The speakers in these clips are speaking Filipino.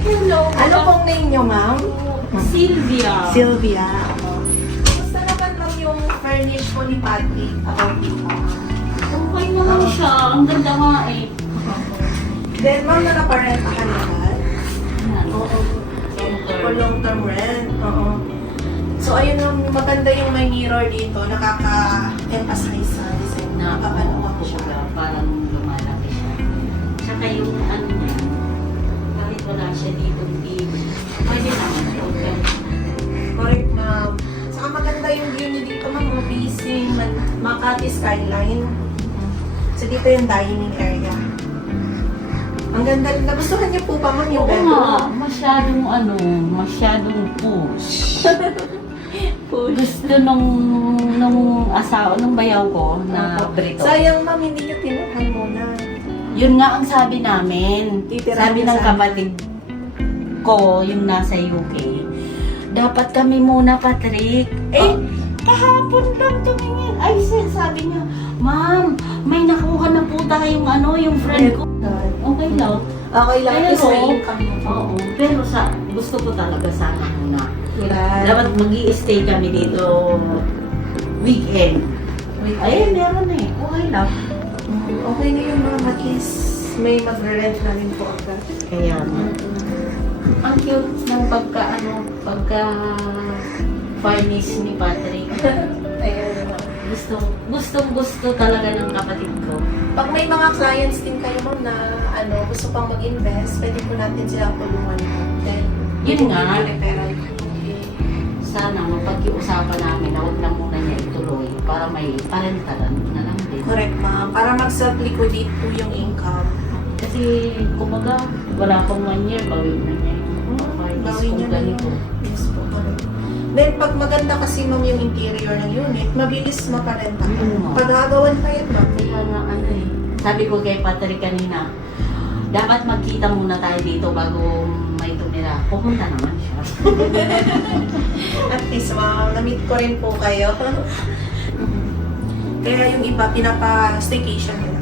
Hello. Ano pong name nyo, ma'am? Sylvia. Sylvia. Kumusta naman, ma'am, yung furnish po ni Patrick? About dito. Okay naman siya. Ang ganda nga eh. Then, ma'am, nakaparenta ka naman? Yan. Oo. For long-term rent. Oo. So, ayun lang, maganda yung may mirror dito. Nakaka-emphasize sa design. Nakakapaluwag siya. Parang lumalaki siya. Tsaka yung ano niya, kahit wala siya dito TV, pwede naman open. Correct, ma'am. Saka maganda yung view niyo dito, ma'am. Facing Makati skyline. So, dito yung dining area. Ang ganda. Nagustuhan niyo po pa, ma'am, yung Oo bedroom? nga, masyadong push. Gusto nung asawa, nung bayaw ko na Brito. Sayang, ma'am, hindi niyo tinuhan muna. Yun nga ang sabi namin. Titirahan Sabi niya ng sa- kapatid ko, yung nasa UK, dapat kami muna, Patrick. Kahapon lang tumingin. Ay, sabi niya, Ma'am, may nakuha na po tayong yung friend ko. Okay lang. Okay lang, at least may Pero, income mo po. oo. Pero gusto ko talaga sana muna. Yan. Dapat mag-i-stay kami dito weekend. Ay, meron eh. Okay lang. Okay na yun, ma'am. At least may magre-rent na rin po agad. Kaya, ang cute ng pagka furnish ni Patrick. Ayan, ma'am. Gusto talaga ng kapatid ko. Pag may mga clients din kayo, ma'am, na gusto pang mag-invest, pwede po natin silang tulungan. Then, Yun nga. referral. Sana mapag-iusapan namin na huwag na muna niya ituloy para may parentalan na lang din. Correct, ma'am. Para mag-self-liquidate po yung income. Kasi, kumaga, wala pang 1 year, bawin na niya yung furnish Gawin kung niya na ganito. yun. Yes po, correct. Then, pag maganda kasi, ma'am, yung interior ng unit, mabilis maparenta. Yun, ma'am. Pag gagawan pa yan, ma'am. Kaya nga sabi ko kay Patrick kanina, dapat magkita muna tayo dito bago may tumira. Pupunta naman siya. At least, ma'am, na-meet ko rin po kayo. Kaya yung iba, pinapa-staycation nila.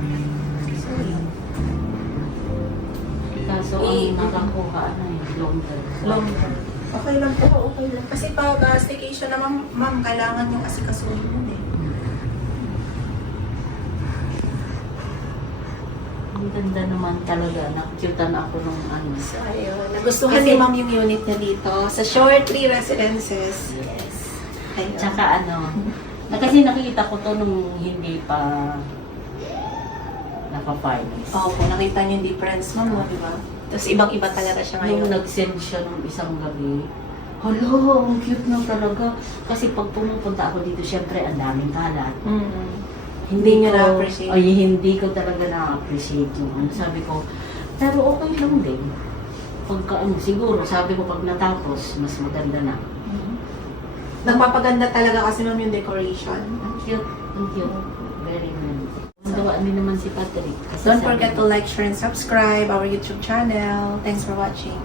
So, yun. Kaso ang nakakuha, longer. Long term. Okay lang po, okay lang. Kasi pag staycation naman, ma'am, kailangan yung asikasuhin mo eh. Ang ganda naman talaga. Nakutan ako nung So, ayun. Nagustuhan Kasi- ni ma'am yung unit niya dito sa Shortly Residences. Yes. Ayun. Tsaka kasi nakita ko to nung hindi pa napa-finance. Opo, nakita niyo yung difference, ma'am, no, di ba? Tapos ibang-iba talaga siya ngayon. Nung nag-send siya nung isang gabi, hala, ang cute na talaga. Kasi pag pumupunta ako dito, syempre, ang daming kalat. Hindi niya na-appreciate. Ay, hindi ko talaga na-appreciate yung sabi ko, pero okay lang din. Pagka siguro, sabi ko pag natapos, mas maganda na. Nagpapaganda talaga kasi, ma'am, yung decoration. Ang cute, ang cute. Very nice. Gawaan din naman si Patrick. Kasi Don't sabi forget ko, to like, share, and subscribe our YouTube channel. Thanks for watching.